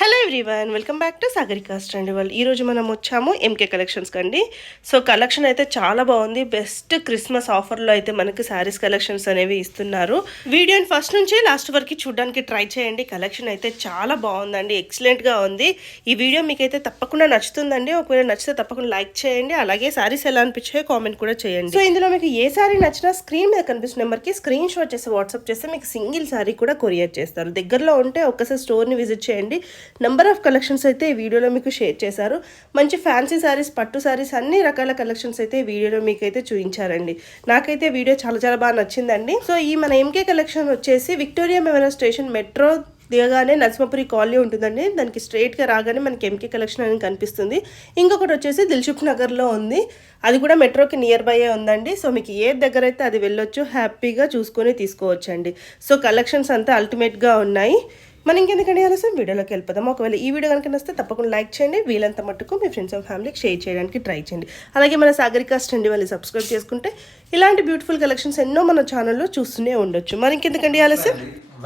Hello everyone, welcome back to Sagarika's అండి. వాళ్ళు ఈరోజు మనం వచ్చాము ఎంకే కలెక్షన్స్ కండి. సో కలెక్షన్ అయితే చాలా బాగుంది. బెస్ట్ క్రిస్మస్ ఆఫర్లో అయితే మనకి శారీస్ కలెక్షన్స్ అనేవి ఇస్తున్నారు. వీడియోని ఫస్ట్ నుంచి లాస్ట్ వరకు చూడడానికి ట్రై చేయండి. కలెక్షన్ అయితే చాలా బాగుందండి, ఎక్సలెంట్గా ఉంది. ఈ వీడియో మీకైతే తప్పకుండా నచ్చుతుందండి. ఒకవేళ నచ్చితే తప్పకుండా లైక్ చేయండి. అలాగే శారీస్ ఎలా అనిపించాయో కామెంట్ కూడా చేయండి. సో ఇందులో మీకు ఏ శారీ నచ్చినా స్క్రీన్ మీద కనిపిస్తున్న నెంబర్కి స్క్రీన్ షాట్ చేసి వాట్సాప్ చేస్తే మీకు సింగిల్ శారీ కూడా కొరియర్ చేస్తారు. దగ్గరలో ఉంటే ఒక్కసారి స్టోర్ని విజిట్ చేయండి. నెంబర్ ఆఫ్ కలెక్షన్స్ అయితే ఈ వీడియోలో మీకు షేర్ చేశారు. మంచి ఫ్యాన్సీ శారీస్, పట్టు శారీస్, అన్ని రకాల కలెక్షన్స్ అయితే ఈ వీడియోలో మీకైతే చూపించారండి. నాకైతే వీడియో చాలా చాలా బాగా నచ్చిందండి. సో ఈ మన ఎంకే కలెక్షన్ వచ్చేసి విక్టోరియా మెమోరియల్ స్టేషన్ మెట్రో దిగగానే నరసింహపురి కాలనీ ఉంటుందండి. దానికి స్ట్రైట్గా రాగానే మనకి ఎంకే కలెక్షన్ అనేది కనిపిస్తుంది. ఇంకొకటి వచ్చేసి దిల్సుఖ్ నగర్లో ఉంది, అది కూడా మెట్రోకి నియర్ బై ఉందండి. సో మీకు ఏ దగ్గర అయితే అది వెళ్ళొచ్చు, హ్యాపీగా చూసుకొని తీసుకోవచ్చండి. సో కలెక్షన్స్ అంతా అల్టిమేట్గా ఉన్నాయి. మనం ఇంకెందుకంటే ఆలస్యం వీడియోలోకి వెళ్ళిపోదాం. ఒకవేళ ఈ వీడియో కనుక నచ్చితే తప్పకుండా లైక్ చేయండి. వీలంత మట్టుకు మీ ఫ్రెండ్స్ అండ్ ఫ్యామిలీకి షేర్ చేయడానికి ట్రై చేయండి. అలాగే మన సాగరికాస్ ట్రెండీ వాళ్ళు సబ్స్క్రైబ్ చేసుకుంటే ఇలాంటి బ్యూటిఫుల్ కలెక్షన్స్ ఎన్నో మన ఛానల్లో చూస్తూనే ఉండొచ్చు. మరి ఇంకెందుకండి ఆలస్యం.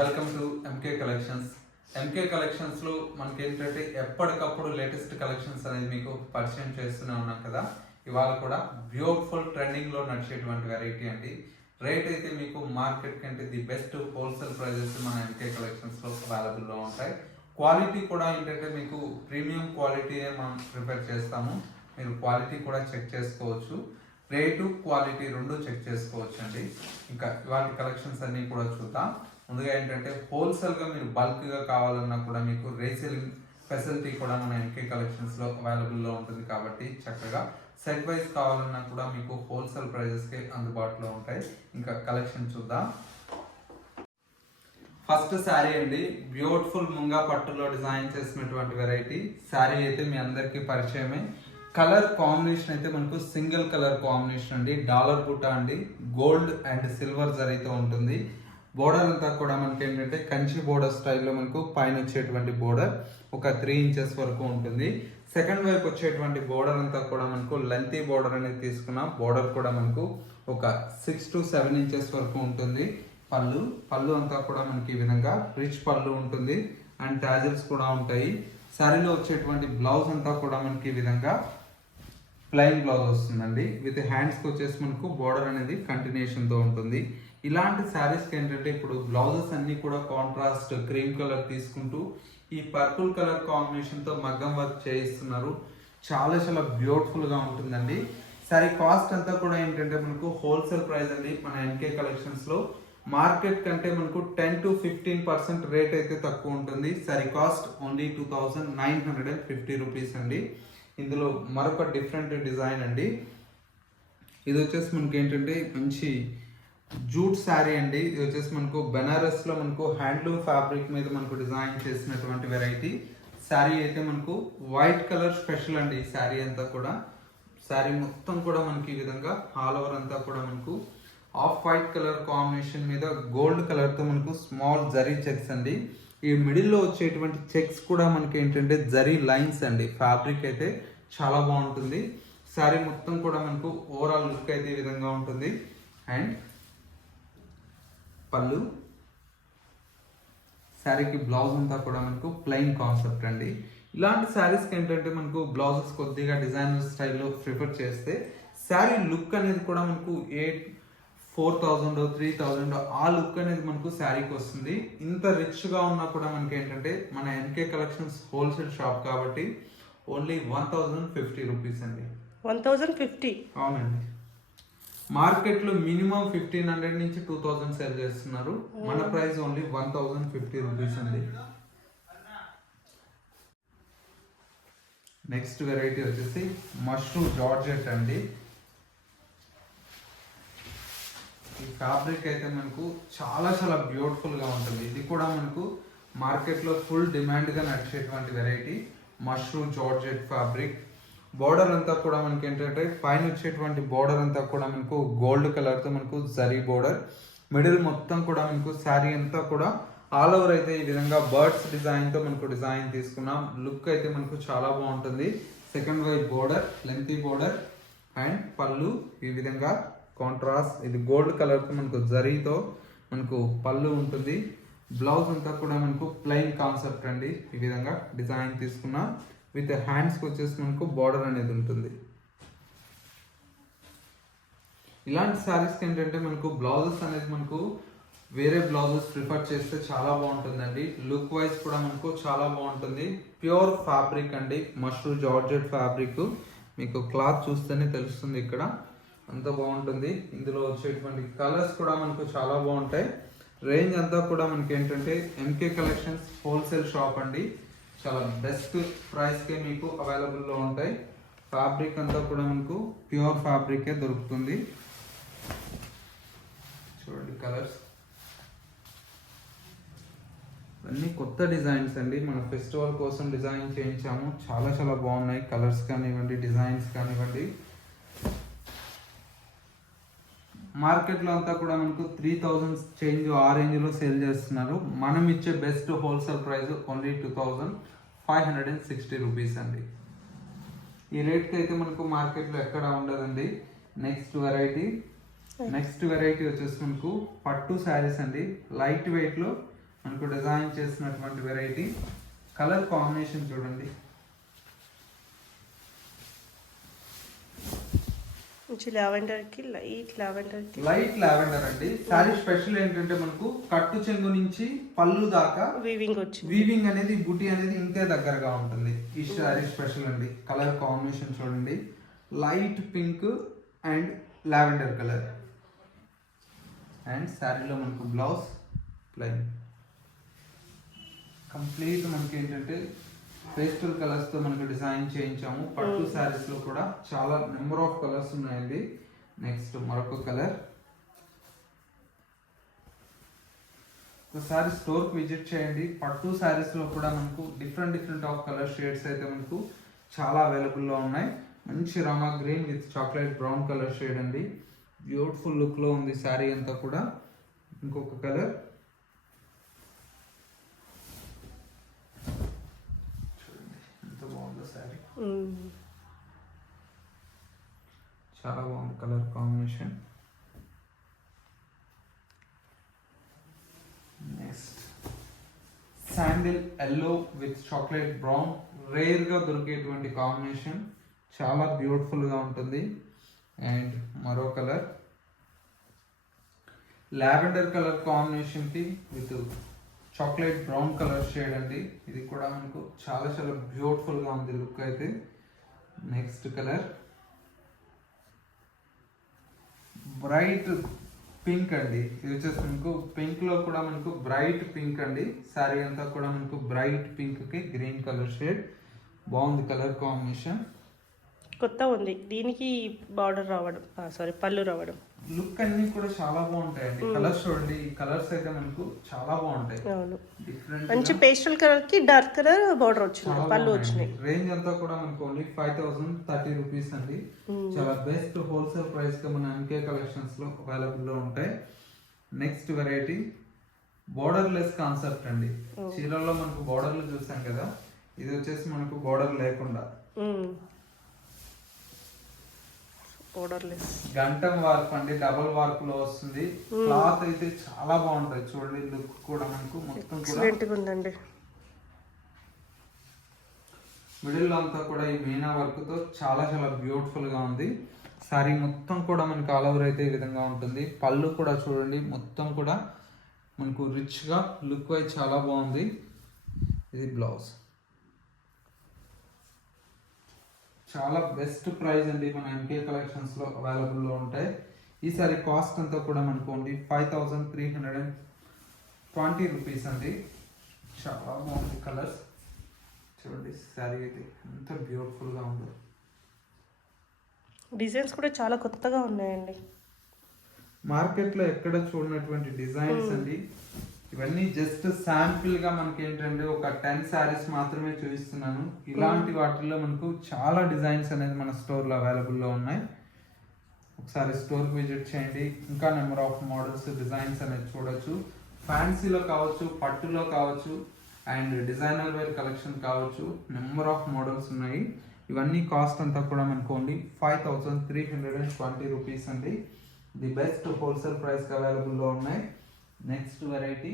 Welcome to MK collections. MK collections లో మనకి ఏంటంటే ఎప్పటికప్పుడు లేటెస్ట్ కలెక్షన్స్ అనేది మీకు పరిచయం చేస్తూనే ఉన్నాం కదా. ఇవాళ కూడా బ్యూటిఫుల్ ట్రెండింగ్ లో నడిచేటువంటి వెరైటీ అండి. రేట్ అయితే మీకు మార్కెట్ కంటే ది బెస్ట్ హోల్సేల్ ప్రైజెస్ మన ఎంకే కలెక్షన్స్ లో అవైలబుల్ లో ఉంటాయి. క్వాలిటీ కూడా ఏంటంటే మీకు ప్రీమియం క్వాలిటీనే మనం ప్రిపేర్ చేస్తాము. మీరు క్వాలిటీ కూడా చెక్ చేసుకోవచ్చు. రేటు క్వాలిటీ రెండు చెక్ చేసుకోవచ్చు అండి. ఇంకా ఇవాళ కలెక్షన్స్ అన్ని కూడా చూద్దాం. ముందుగా ఏంటంటే హోల్సేల్గా మీరు బల్క్గా కావాలన్నా కూడా మీకు రీసేలింగ్ ఫెసిలిటీ కూడా మన ఎంకే కలెక్షన్స్లో అవైలబుల్లో ఉంటుంది. కాబట్టి చక్కగా సెట్ వైజ్ కావాలన్నా కూడా మీకు హోల్సేల్ ప్రైజెస్కి అందుబాటులో ఉంటాయి. ఇంకా కలెక్షన్ చూద్దాం. ఫస్ట్ శారీ అండి, బ్యూటిఫుల్ ముంగా పట్టులో డిజైన్ చేసినటువంటి వెరైటీ శారీ అయితే మీ అందరికీ పరిచయమే. కలర్ కాంబినేషన్ అయితే మనకు సింగిల్ కలర్ కాంబినేషన్ అండి. డాలర్ బుట్ట అండి, గోల్డ్ అండ్ సిల్వర్ జరీతో ఉంటుంది. బోర్డర్ అంతా కూడా మనకి ఏంటంటే కంచి బోర్డర్ స్టైల్లో మనకు పైన వచ్చేటువంటి బోర్డర్ ఒక 3 ఇంచెస్ వరకు ఉంటుంది. సెకండ్ వైపు వచ్చేటువంటి బోర్డర్ అంతా కూడా మనకు లెంతీ బోర్డర్ అనేది తీసుకున్నాం. బోర్డర్ కూడా మనకు ఒక 6 to 7 ఇంచెస్ వరకు ఉంటుంది. పళ్ళు అంతా కూడా మనకి ఈ విధంగా రిచ్ పళ్ళు ఉంటుంది అండ్ టాజిల్స్ కూడా ఉంటాయి. శారీలో వచ్చేటువంటి బ్లౌజ్ అంతా కూడా మనకి ఈ విధంగా ప్లెయిన్ బ్లౌజ్ వస్తుందండి. విత్ హ్యాండ్స్కి వచ్చేసి మనకు బోర్డర్ అనేది కంటిన్యూషన్తో ఉంటుంది. ఇలాంటి శారీస్కి ఏంటంటే ఇప్పుడు బ్లౌజెస్ అన్ని కూడా కాంట్రాస్ట్ క్రీమ్ కలర్ తీసుకుంటూ ఈ పర్పుల్ కలర్ కాంబినేషన్తో మగ్గం వర్క్ చేయిస్తున్నారు. చాలా చాలా బ్యూటిఫుల్గా ఉంటుందండి. శారీ కాస్ట్ అంతా కూడా ఏంటంటే మనకు హోల్సేల్ ప్రైస్ అండి. మన ఎంకే కలెక్షన్స్లో మార్కెట్ కంటే మనకు 10 to 15% రేట్ అయితే తక్కువ ఉంటుంది. శారీ కాస్ట్ ఓన్లీ 2950 రూపీస్ అండి. ఇందులో మరొక డిఫరెంట్ డిజైన్ అండి. ఇది వచ్చేసి మనకి ఏంటంటే మంచి జూట్ శారీ అండి. ఇది వచ్చేసి మనకు బెనారస్ లో మనకు హ్యాండ్లూమ్ ఫ్యాబ్రిక్ మీద మనకు డిజైన్ చేసినటువంటి వెరైటీ. శారీ అయితే మనకు వైట్ కలర్ స్పెషల్ అండి. ఈ శారీ అంతా కూడా శారీ మొత్తం కూడా మనకి ఈ విధంగా ఆల్ ఓవర్ అంతా కూడా మనకు ఆఫ్ వైట్ కలర్ కాంబినేషన్ మీద గోల్డ్ కలర్ తో మనకు స్మాల్ జరీ చెక్స్ అండి. ఈ మిడిల్లో వచ్చేటువంటి చెక్స్ కూడా మనకి ఏంటంటే జరీ లైన్స్ అండి. ఫ్యాబ్రిక్ అయితే చాలా బాగుంటుంది. శారీ మొత్తం కూడా మనకు ఓవరాల్ లుక్ అయితే ఈ విధంగా ఉంటుంది. అండ్ పళ్ళు, శారీకి బ్లౌజ్ అంతా కూడా మనకు ప్లెయిన్ కాన్సెప్ట్ అండి. ఇలాంటి శారీస్కి ఏంటంటే మనకు బ్లౌజెస్ కొద్దిగా డిజైనర్ స్టైల్లో ప్రిఫర్ చేస్తే శారీ లుక్ అనేది కూడా మనకు 4000 3000 ఆ లుక్ అనేది మనకు శారీకి వస్తుంది. ఇంత రిచ్గా ఉన్నా కూడా మనకి ఏంటంటే మన ఎంకే కలెక్షన్స్ హోల్సేల్ షాప్ కాబట్టి ఓన్లీ 1050 రూపీస్ అండి. 1050? అవునండి. మార్కెట్లో మినిమం 1500 నుంచి 2000 సేల్ చేస్తున్నారు. మన ప్రైస్ ఓన్లీ 1050 రూపీస్ అండి. నెక్స్ట్ వెరైటీ వచ్చేసి మష్రూమ్ జార్జెట్ అండి. ఈ ఫ్యాబ్రిక్ అయితే మనకు చాలా చాలా బ్యూటిఫుల్ గా ఉంటుంది. ఇది కూడా మనకు మార్కెట్లో ఫుల్ డిమాండ్ గా నడిచేటువంటి variety mushroom georgette fabric. Border అంతా కూడా మనకి ఏంటంటే పైన వచ్చేటువంటి బోర్డర్ అంతా కూడా మనకు గోల్డ్ కలర్ తో మనకు జరీ బోర్డర్. మిడిల్ మొత్తం కూడా మనకు శారీ అంతా కూడా ఆల్ ఓవర్ అయితే ఈ విధంగా బర్డ్స్ డిజైన్ తో మనకు డిజైన్ తీసుకున్నాం. లుక్ అయితే మనకు చాలా బాగుంటుంది. సెకండ్ వైపు బోర్డర్, లెంతీ బోర్డర్ అండ్ పళ్ళు ఈ విధంగా కాంట్రాస్ట్. ఇది గోల్డ్ కలర్ తో మనకు జరీతో మనకు పళ్ళు ఉంటుంది. బ్లౌజ్ అంతా కూడా మనకు ప్లెయిన్ కాన్సెప్ట్ అండి. ఈ విధంగా డిజైన్ తీసుకున్న విత్ హ్యాండ్స్కి వచ్చేసి మనకు బార్డర్ అనేది ఉంటుంది. ఇలాంటి శారీస్కి ఏంటంటే మనకు బ్లౌజెస్ అనేది మనకు వేరే బ్లౌజెస్ ప్రిఫర్ చేస్తే చాలా బాగుంటుందండి. లుక్ వైజ్ కూడా మనకు చాలా బాగుంటుంది. ప్యూర్ ఫ్యాబ్రిక్ అండి, మష్రూ జార్జెట్ ఫ్యాబ్రిక్. మీకు క్లాత్ చూస్తేనే తెలుస్తుంది ఇక్కడ అంత బాగుంటుంది. ఇందులో వచ్చేటువంటి కలర్స్ కూడా మనకు చాలా బాగుంటాయి. రేంజ్ అంతా కూడా మనకి ఏంటంటే ఎంకే కలెక్షన్స్ హోల్సేల్ షాప్ అండి. చాలా బెస్ట్ ప్రైస్కే మీకు అవైలబుల్లో ఉంటాయి. ఫ్యాబ్రిక్ అంతా కూడా మనకు ప్యూర్ ఫ్యాబ్రికే దొరుకుతుంది. చూడండి కలర్స్ అన్నీ కొత్త డిజైన్స్ అండి. మన ఫెస్టివల్ కోసం డిజైన్ చేయించాము. చాలా చాలా బాగున్నాయి. కలర్స్ కానివ్వండి, డిజైన్స్ కానివ్వండి. మార్కెట్లో అంతా కూడా మనకు 3000 చేంజ్ ఆ రేంజ్లో సేల్ చేస్తున్నారు. మనం ఇచ్చే best wholesale price only 2560 rupees అండి. ఈ రేట్కి అయితే మనకు మార్కెట్లో ఎక్కడ ఉండదండి. నెక్స్ట్ వెరైటీ వచ్చేసి మనకు పట్టు శారీస్ అండి. లైట్ వెయిట్లో మనకు డిజైన్ చేసినటువంటి వెరైటీ. కలర్ కాంబినేషన్ చూడండి, లైట్ లావెండర్ అండి. శారీ స్పెషల్ ఏంటంటే మనకు కట్టు చెంగు నుంచి పళ్ళు దాకా వీవింగ్ అనేది బుటీ అనేది ఇంతే దగ్గరగా ఉంటుంది. ఈ శారీ స్పెషల్ అండి. కలర్ కాంబినేషన్ చూడండి, light pink and lavender colour. And శారీలో మనకు బ్లౌజ్ ప్లెయిన్. కంప్లీట్ మనకి ఏంటంటే పేస్టల్ కలర్స్ తో మనకు డిజైన్ చేయించాము. పట్టు శారీస్ లో కూడా చాలా నెంబర్ ఆఫ్ కలర్స్ ఉన్నాయండి. నెక్స్ట్ మరొక కలర్. ఒకసారి స్టోర్ కి విజిట్ చేయండి. పట్టు శారీస్ లో కూడా మనకు డిఫరెంట్ ఆఫ్ కలర్ షేడ్స్ అయితే మనకు చాలా అవైలబుల్ లో ఉన్నాయి. మంచి Rama green with chocolate brown colour shade అండి. బ్యూటిఫుల్ లుక్ లో ఉంది శారీ అంతా కూడా. ఇంకొక కలర్ శారీ చాలా బాగుంది colour combination. Next sandal yellow with chocolate brown. Rare గా దొరికేటువంటి కాంబినేషన్, చాలా బ్యూటిఫుల్ గా ఉంటుంది. అండ్ మరో కలర్ లావెండర్ కలర్ కాంబినేషన్ కి with chocolate brown colour shade అండి. ఇది కూడా మనకు చాలా చాలా బ్యూటిఫుల్ గా ఉంది లుక్ అయితే. నెక్స్ట్ కలర్ బ్రైట్ పింక్ అండి. ఇది వచ్చేసి మనకు పింక్ లో కూడా మనకు బ్రైట్ పింక్ అండి. శారీ అంతా కూడా మనకు బ్రైట్ పింక్ కి గ్రీన్ కలర్ షేడ్. బాగుంది కలర్ కాంబినేషన్, కొత్త ఉంది. దీనికి బార్డర్ రావడం, పళ్ళు రావడం, లుక్ అన్ని కూడా చాలా బాగుంటాయండి. కలర్స్ చూడండి, ఈ కలర్స్ అయితే మనకు చాలా బాగుంటాయి. డిఫరెంట్ మంచి పేస్టల్ కలర్ కి డార్క్ కలర్ బార్డర్ వచ్చింది, పళ్ళు వచ్చినాయి. రేంజ్ అంతా కూడా మనకు ఓన్లీ 5030 రూపీస్ అండి. చాలా బెస్ట్ హోల్సేల్ ప్రైస్ గా మన ఎంకే కలెక్షన్స్ లో అవైలబుల్ లో ఉంటాయి. Next variety border less concept అండి. చీరల్లో మనకు బోర్డర్లు చూసాం కదా, ఇది వచ్చేసి మనకు బోర్డర్ లేకుండా గంటం వర్క్ అండి. డబుల్ వర్క్ లో వస్తుంది. క్లాత్ అయితే చాలా బాగుంటది. చూడండి లుక్ కూడా మనకు మొత్తం కూడా మిడిల్ లో అంతా కూడా ఈ మీనా వర్క్ తో చాలా చాలా బ్యూటిఫుల్ గా ఉంది. సారీ మొత్తం కూడా మనకు ఆల్ ఓవర్ అయితే ఈ విధంగా ఉంటుంది. పళ్ళు కూడా చూడండి మొత్తం కూడా మనకు రిచ్ గా లుక్ వైజ్ చాలా బాగుంది. ఇది బ్లౌజ్. చాలా బెస్ట్ ప్రైస్ అండి, మన ఎంకే కలెక్షన్స్ లో అవైలబుల్ లో ఉంటాయి. ఈసారి కాస్ట్ అంతా కూడా మనకు ఓన్లీ 5320 రూపీస్ అండి. చాలా బాగుంది కలర్స్ చూడండి. శారీ అయితే ఎంత బ్యూటిఫుల్ గా ఉందో. డిజైన్స్ కూడా చాలా కొత్తగా ఉన్నాయండి. మార్కెట్ లో ఎక్కడ చూడనటువంటి డిజైన్స్ అండి. ఇవన్నీ జస్ట్ శాంపిల్ గా మనకి ఏంటంటే ఒక 10 శారీస్ మాత్రమే చూపిస్తున్నాను. ఇలాంటి వాటిల్లో మనకు చాలా డిజైన్స్ అనేది మన స్టోర్ లో అవైలబుల్ లో ఉన్నాయి. ఒకసారి స్టోర్ కి విజిట్ చేయండి. ఇంకా నెంబర్ ఆఫ్ మోడల్స్, డిజైన్స్ అనేది చూడొచ్చు. ఫ్యాన్సీలో కావచ్చు, పట్టులో కావచ్చు, అండ్ డిజైనర్ వేర్ కలెక్షన్ కావచ్చు, నెంబర్ ఆఫ్ మోడల్స్ ఉన్నాయి. ఇవన్నీ కాస్ట్ అంతా కూడా మనకు ఓన్లీ 5320 రూపీస్ అండి. The best wholesale price available లో ఉన్నాయి. నెక్స్ట్ వెరైటీ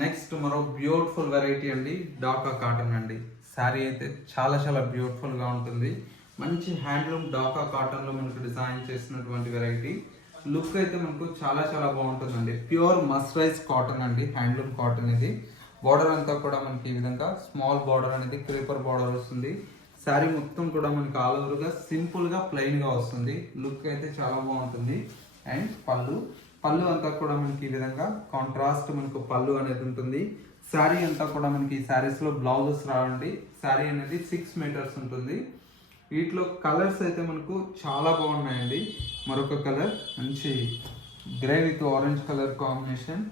నెక్స్ట్ మరో బ్యూటిఫుల్ వెరైటీ అండి, డాకా కాటన్ అండి. శారీ అయితే చాలా చాలా బ్యూటిఫుల్గా ఉంటుంది. మంచి హ్యాండ్లూమ్ డాకా కాటన్లో మనకు డిజైన్ చేసినటువంటి వెరైటీ. లుక్ అయితే మనకు చాలా చాలా బాగుంటుందండి. ప్యూర్ మస్టరైజ్ కాటన్ అండి, హ్యాండ్లూమ్ కాటన్ ఇది. బార్డర్ అంతా కూడా మనకి ఈ విధంగా స్మాల్ బార్డర్ అనేది క్రీపర్ బార్డర్ వస్తుంది. శారీ మొత్తం కూడా మనకి ఆల్ ఓవర్గా సింపుల్గా ప్లెయిన్గా వస్తుంది. లుక్ అయితే చాలా బాగుంటుంది. అండ్ పళ్ళు అంతా కూడా మనకి ఈ విధంగా కాంట్రాస్ట్ మనకు పళ్ళు అనేది ఉంటుంది. శారీ అంతా కూడా మనకి ఈ శారీస్లో బ్లౌజెస్ రావండి. శారీ అనేది 6 మీటర్స్ ఉంటుంది. వీటిలో కలర్స్ అయితే మనకు చాలా బాగున్నాయండి. మరొక కలర్ మంచి grey with orange colour combination,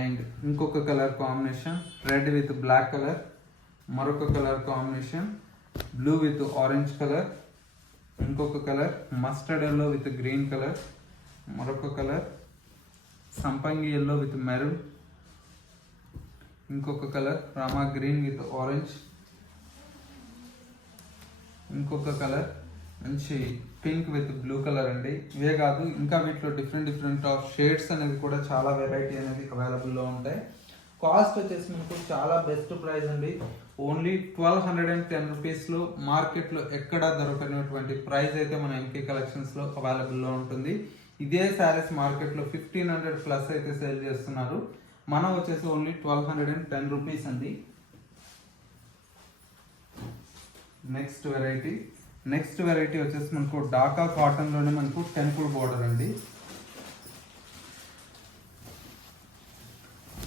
and ఇంకొక colour combination red with black colour, మరొక colour combination blue with orange colour, ఇంకొక colour mustard yellow with green colour, మరొక కలర్ సంపంగి ఎల్లో విత్ మెరూన్, ఇంకొక కలర్ రామా గ్రీన్ విత్ ఆరెంజ్, ఇంకొక colour మంచి pink with blue colour అండి. ఇవే కాదు ఇంకా వీటిలో డిఫరెంట్ ఆఫ్ షేడ్స్ అనేది కూడా చాలా వెరైటీ అనేది అవైలబుల్లో ఉంటాయి. కాస్ట్ వచ్చేసి మనకు చాలా బెస్ట్ ప్రైస్ అండి. ఓన్లీ 1210 రూపీస్లో మార్కెట్లో ఎక్కడ దొరకనటువంటి ప్రైస్ అయితే మన ఎంకే కలెక్షన్స్లో అవైలబుల్లో ఉంటుంది. ఇదే శారీస్ మార్కెట్లో 1500 ప్లస్ అయితే సేల్ చేస్తున్నారు. మనం వచ్చేసి ఓన్లీ 1210 రూపీస్ అండి. నెక్స్ట్ వెరైటీ వచ్చేసి మనకు డాకా కాటన్లోనే మనకు టెంపుల్ బోర్డర్ అండి.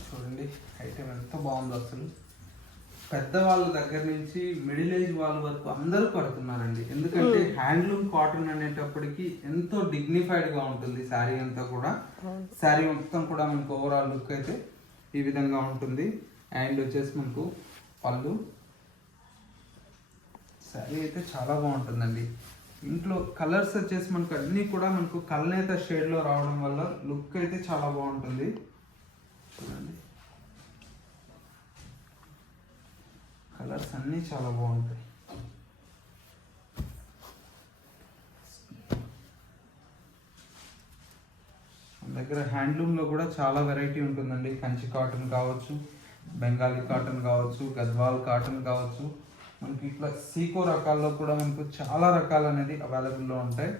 చూడండి ఐటమ్ ఎంత బాగుందో అసలు. పెద్దవాళ్ళ దగ్గర నుంచి మిడిల్ ఏజ్ వాళ్ళ వరకు అందరూ పడుతున్నారండి. ఎందుకంటే హ్యాండ్లూమ్ కాటన్ అనేటప్పటికి ఎంతో డిగ్నిఫైడ్గా ఉంటుంది శారీ అంతా కూడా. శారీ మొత్తం కూడా మనకు ఓవరాల్ లుక్ అయితే ఈ విధంగా ఉంటుంది. అండ్ వచ్చేసి మనకు పళ్ళు. శారీ అయితే చాలా బాగుంటుందండి. ఇంట్లో కలర్స్ వచ్చేసి మనకు అన్నీ కూడా మనకు కల్నేత షేడ్లో రావడం వల్ల లుక్ అయితే చాలా బాగుంటుంది. చూడండి కలర్స్ అన్నీ చాలా బాగుంటాయి. మన దగ్గర హ్యాండ్లూమ్లో కూడా చాలా వెరైటీ ఉంటుందండి. కంచి కాటన్ కావచ్చు, బెంగాలీ కాటన్ కావచ్చు, గద్వాల్ కాటన్ కావచ్చు. మనకి ఇట్లా సీకో రకాల్లో కూడా మనకు చాలా రకాలు అనేది అవైలబుల్లో ఉంటాయి.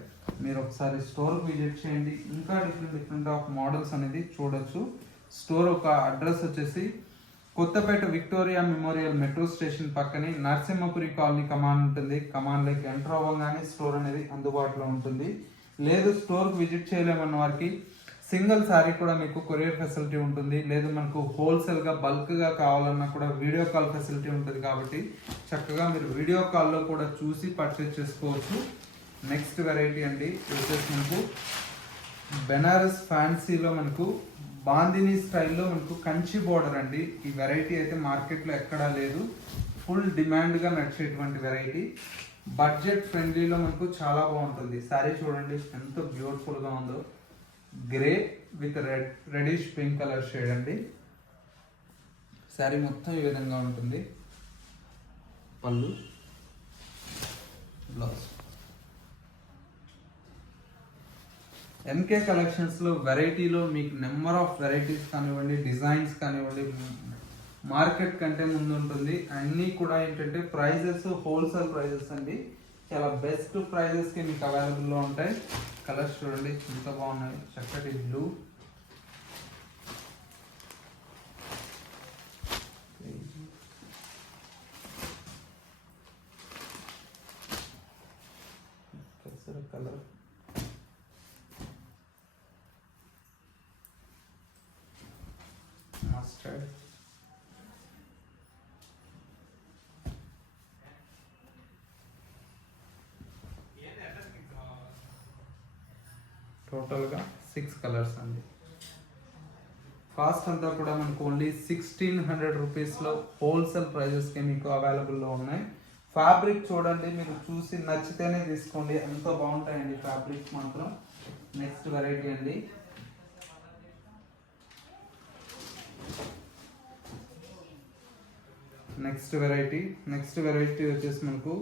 మీరు ఒకసారి స్టోర్కి విజిట్ చేయండి. ఇంకా డిఫరెంట్ ఆఫ్ మోడల్స్ అనేది చూడొచ్చు. స్టోర్ ఒక అడ్రస్ వచ్చేసి Kothapet Victoria Memorial metro station పక్కనే నరసింహపురి కాలనీ కమాన్ ఉంటుంది. కమాన్లోకి ఎంటర్ అవ్వగానే స్టోర్ అనేది అందుబాటులో ఉంటుంది. లేదు స్టోర్కి విజిట్ చేయలేమన్న వారికి సింగిల్ శారీ కూడా మీకు కొరియర్ ఫెసిలిటీ ఉంటుంది. లేదు మనకు హోల్సేల్గా బల్క్గా కావాలన్నా కూడా వీడియో కాల్ ఫెసిలిటీ ఉంటుంది. కాబట్టి చక్కగా మీరు వీడియో కాల్లో కూడా చూసి పర్చేస్ చేసుకోవచ్చు. నెక్స్ట్ వెరైటీ అండి వచ్చేసి మనకు బెనారస్ ఫ్యాన్సీలో మనకు బాందిని స్టైల్లో మనకు కంచి బోర్డర్ అండి. ఈ వెరైటీ అయితే మార్కెట్లో ఎక్కడా లేదు. ఫుల్ డిమాండ్గా నడిచేటువంటి వెరైటీ. బడ్జెట్ ఫ్రెండ్లీలో మనకు చాలా బాగుంటుంది. శారీ చూడండి ఎంత బ్యూటిఫుల్గా ఉందో. Grey with reddish pink colour shade అండి. శారీ మొత్తం ఈ విధంగా ఉంటుంది. పళ్ళు, బ్లౌజ్. ఎంకే కలెక్షన్స్లో వెరైటీలో మీకు నెంబర్ ఆఫ్ వెరైటీస్ కానివ్వండి, డిజైన్స్ కానివ్వండి, మార్కెట్ కంటే ముందు ఉంటుంది. అన్నీ కూడా ఏంటంటే ప్రైజెస్ హోల్సేల్ ప్రైజెస్ అండి. చాలా బెస్ట్ ప్రైజెస్కి మీకు అవైలబుల్లో ఉంటాయి. కలర్స్ చూడండి ఎంత బాగున్నాయి. చక్కటి బ్లూ, కలర్, మస్టర్డ్, టోటల్గా 6 కలర్స్ అండి. కాస్ట్ అంతా కూడా మనకు ఓన్లీ 1600 రూపీస్లో హోల్సేల్ ప్రైజెస్కి మీకు అవైలబుల్లో ఉన్నాయి. ఫ్యాబ్రిక్ చూడండి, మీరు చూసి నచ్చితేనే తీసుకోండి. ఎంతో బాగుంటాయండి ఫ్యాబ్రిక్ మాత్రం. నెక్స్ట్ వెరైటీ అండి. నెక్స్ట్ వెరైటీ వచ్చేసి మనకు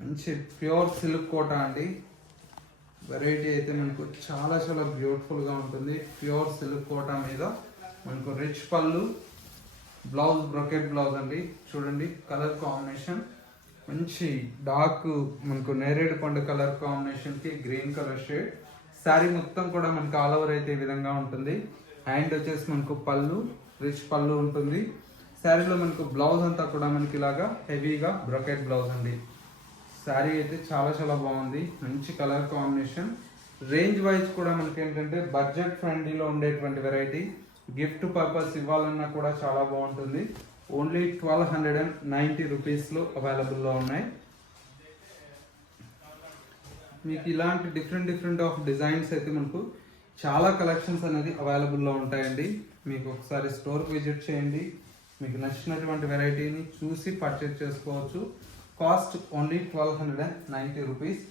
మంచి ప్యూర్ సిల్క్ కోట అండి. వెరైటీ అయితే మనకు చాలా చాలా బ్యూటిఫుల్గా ఉంటుంది. ప్యూర్ సిల్క్ కోటా మీద మనకు రిచ్ పళ్ళు, బ్లౌజ్ బ్రొకెట్ బ్లౌజ్ అండి. చూడండి కలర్ కాంబినేషన్ మంచి డార్క్ మనకు నేరేడు పండు కలర్ కాంబినేషన్ కి గ్రీన్ కలర్ షేడ్. శారీ మొత్తం కూడా మనకు ఆల్ ఓవర్ అయితే ఈ విధంగా ఉంటుంది. హ్యాండ్ వచ్చేసి మనకు పళ్ళు, రిచ్ పళ్ళు ఉంటుంది. శారీలో మనకు బ్లౌజ్ అంతా కూడా మనకి ఇలాగా హెవీగా బ్రొకెట్ బ్లౌజ్ అండి. శారీ అయితే చాలా చాలా బాగుంది, మంచి కలర్ కాంబినేషన్. రేంజ్ వైజ్ కూడా మనకి ఏంటంటే బడ్జెట్ ఫ్రెండ్లీలో ఉండేటువంటి వెరైటీ. గిఫ్ట్ పర్పస్ ఇవ్వాలన్నా కూడా చాలా బాగుంటుంది. ఓన్లీ 1290 రూపీస్లో అవైలబుల్లో ఉన్నాయి. మీకు ఇలాంటి డిఫరెంట్ ఆఫ్ డిజైన్స్ అయితే మనకు చాలా కలెక్షన్స్ అనేది అవైలబుల్లో ఉంటాయండి. మీకు ఒకసారి స్టోర్కి విజిట్ చేయండి, మీకు నచ్చినటువంటి వెరైటీని చూసి పర్చేజ్ చేసుకోవచ్చు. Cost only 1290 rupees.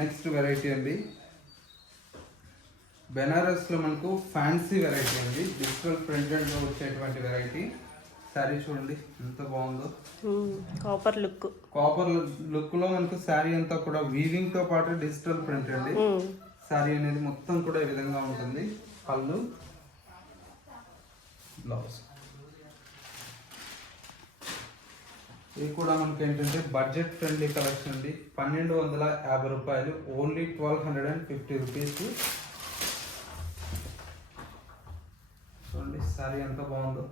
Next variety అండి, బెనారస్లో మనకు ఫ్యాన్సీ వెరైటీ అండి, డిజిటల్ ప్రింటెడ్లో వచ్చేటువంటి వెరైటీ. శారీ చూడండి ఎంత బాగుందో, కాపర్ లుక్. కాపర్ లుక్ లో మనకు శారీ అంతా కూడా వీవింగ్ తో పాటు డిజిటల్ ప్రింట్ అండి. శారీ అనేది మొత్తం కూడా ఈ విధంగా ఉంటుంది. పళ్ళు, బ్లౌజ్. ఇది కూడా మనకి ఏంటంటే బడ్జెట్ ఫ్రెండ్లీ కలెక్షన్ అండి. 1250 రూపాయలు, ఓన్లీ 1250 రూపీస్. చూడండి శారీ ఎంత బాగుందో.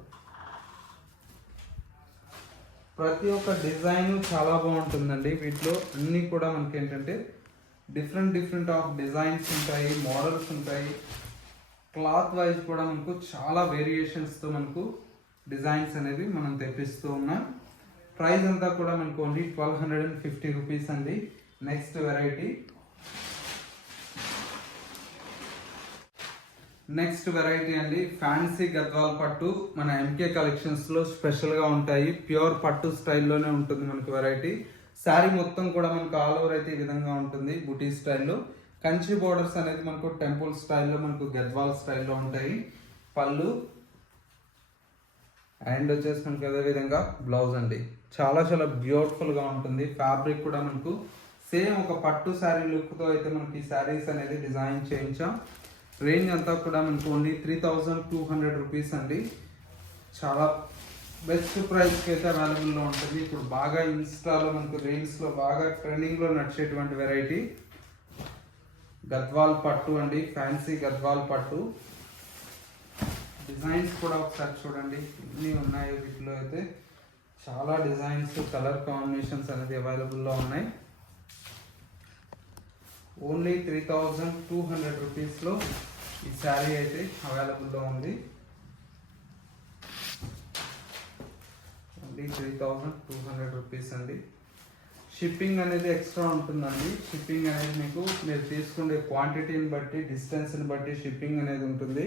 ప్రతి ఒక్క డిజైన్ చాలా బాగుంటుందండి. వీటిలో అన్నీ కూడా మనకి ఏంటంటే డిఫరెంట్ ఆఫ్ డిజైన్స్ ఉంటాయి, మోడల్స్ ఉంటాయి. క్లాత్ వైజ్ కూడా మనకు చాలా వేరియేషన్స్తో మనకు డిజైన్స్ అనేవి మనం తెప్పిస్తూ ఉన్నాం. ప్రైస్ అంతా కూడా మనకు ఓన్లీ 1250 రూపీస్ అండి. నెక్స్ట్ వెరైటీ అండి, ఫ్యాన్సీ గద్వాల్ పట్టు. మన ఎంకే కలెక్షన్స్ లో స్పెషల్ గా ఉంటాయి. ప్యూర్ పట్టు స్టైల్లోనే ఉంటుంది మనకు వెరైటీ. శారీ మొత్తం కూడా మనకు ఆల్ ఓవర్ అయితే ఈ విధంగా ఉంటుంది, బుటీ స్టైల్లో. కంచి బోర్డర్స్ అనేది మనకు టెంపుల్ స్టైల్లో, మనకు గద్వాల్ స్టైల్లో ఉంటాయి. పళ్ళు అండ్ వచ్చేసి మనకు అదే విధంగా బ్లౌజ్ అండి. చాలా చాలా బ్యూటిఫుల్ గా ఉంటుంది. ఫ్యాబ్రిక్ కూడా మనకు సేమ్ ఒక పట్టు శారీ లుక్ తో అయితే మనకి శారీస్ అనేది డిజైన్ చేయించాం. రేంజ్ అంతా కూడా మనకు ఓన్లీ 3200 రూపీస్ అండి. చాలా బెస్ట్ ప్రైస్కి అయితే అవైలబుల్లో ఉంటుంది. ఇప్పుడు బాగా ఇన్స్టాలో మనకు రీల్స్లో బాగా ట్రెండింగ్లో నడిచేటువంటి వెరైటీ గద్వాల్ పట్టు అండి, ఫ్యాన్సీ గద్వాల్ పట్టు. డిజైన్స్ కూడా ఒకసారి చూడండి ఎన్ని ఉన్నాయి. వీటిలో అయితే చాలా డిజైన్స్, కలర్ కాంబినేషన్స్ అనేది అవైలబుల్లో ఉన్నాయి. ఓన్లీ 3200 రూపీస్లో ఈ శారీ అయితే అవైలబుల్లో ఉంది. ఓన్లీ 3200 రూపీస్ అండి. షిప్పింగ్ అనేది ఎక్స్ట్రా ఉంటుందండి. షిప్పింగ్ అనేది మీకు మీరు తీసుకునే క్వాంటిటీని బట్టి, డిస్టెన్స్ని బట్టి షిప్పింగ్ అనేది ఉంటుంది.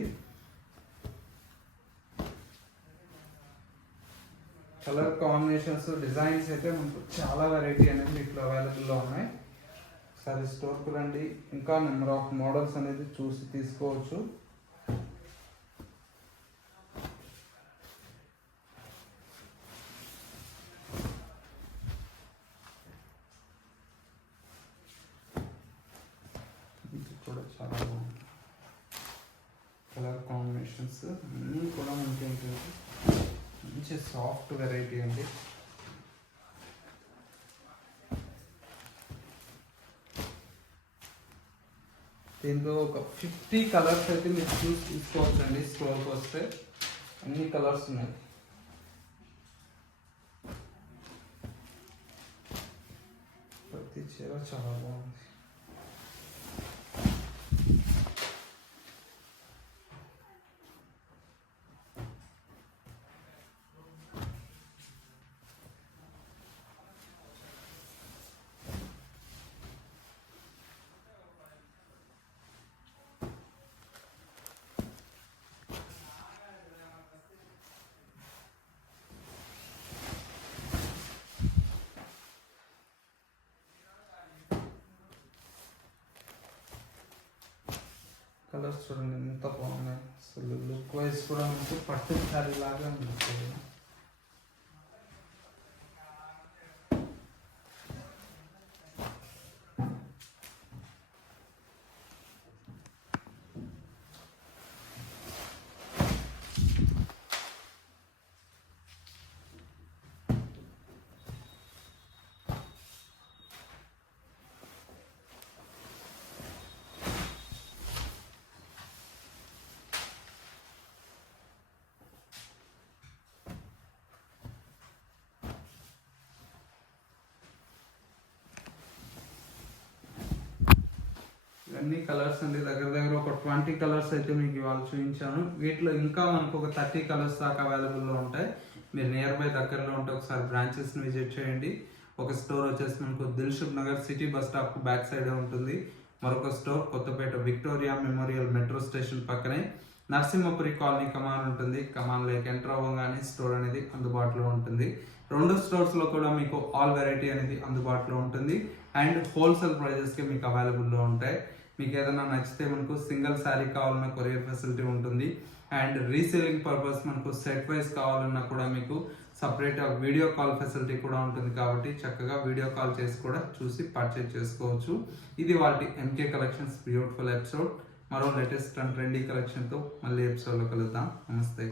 కలర్ కాంబినేషన్స్, డిజైన్స్ అయితే మనకు చాలా వెరైటీ అనేది వీటిలో అవైలబుల్లో ఉన్నాయి. ఒకసారి స్టోర్కి రండి, ఇంకా నెంబర్ ఆఫ్ మోడల్స్ అనేది చూసి తీసుకోవచ్చు. ఇది కూడా చాలా బాగుంది. కలర్ కాంబినేషన్స్ అన్నీ కూడా మనకి ఏంటంటే మంచి సాఫ్ట్ వెరైటీ అండి. దీంట్లో ఒక 50 కలర్స్ అయితే మీరు చూసి తీసుకోవచ్చండి. స్టోర్కి వస్తే అన్ని కలర్స్ ఉన్నాయి. ప్రతి చీర చాలా బాగుంది. కలర్స్ చూడండి ఎంత బాగున్నాయి. అసలు లుక్ వైజ్ కూడా మనకు పట్టు శారీ లాగా ఉంటుంది. ఎన్ని కలర్స్ అండి, దగ్గర దగ్గర ఒక 20 కలర్స్ అయితే మీకు ఇవాళ చూపించాను. వీటిలో ఇంకా మనకు ఒక 30 కలర్స్ దాకా అవైలబుల్లో ఉంటాయి. మీరు నియర్ బై దగ్గరలో ఉంటే ఒకసారి బ్రాంచెస్ని విజిట్ చేయండి. ఒక స్టోర్ వచ్చేసి మనకు Dilsukh Nagar city bus stop back సైడే ఉంటుంది. మరొక store Kothapet Victoria Memorial metro station పక్కనే నరసింహపురి కాలనీ కమాన్ ఉంటుంది. కమాన్ లేక్ ఎంటర్ అవ్వగానే స్టోర్ అనేది అందుబాటులో ఉంటుంది. 2 స్టోర్స్లో కూడా మీకు ఆల్ వెరైటీ అనేది అందుబాటులో ఉంటుంది అండ్ హోల్సేల్ ప్రైజెస్కి మీకు అవైలబుల్లో ఉంటాయి. మీకు ఏదైనా నచ్చితే మనకు సింగిల్ శారీ కావాలన్నా కొరియర్ ఫెసిలిటీ ఉంటుంది అండ్ రీసేలింగ్ పర్పస్ మనకు సెట్ వైజ్ కావాలన్నా కూడా మీకు సపరేట్ వీడియో కాల్ ఫెసిలిటీ కూడా ఉంటుంది. కాబట్టి చక్కగా వీడియో కాల్ చేసి కూడా చూసి పర్చేజ్ చేసుకోవచ్చు. ఇది వాటి ఎంకే కలెక్షన్స్ బ్యూటిఫుల్ ఎపిసోడ్. మరో లేటెస్ట్ అండ్ ట్రెండీ కలెక్షన్తో మళ్ళీ ఎపిసోడ్లో కలుద్దాం. నమస్తే.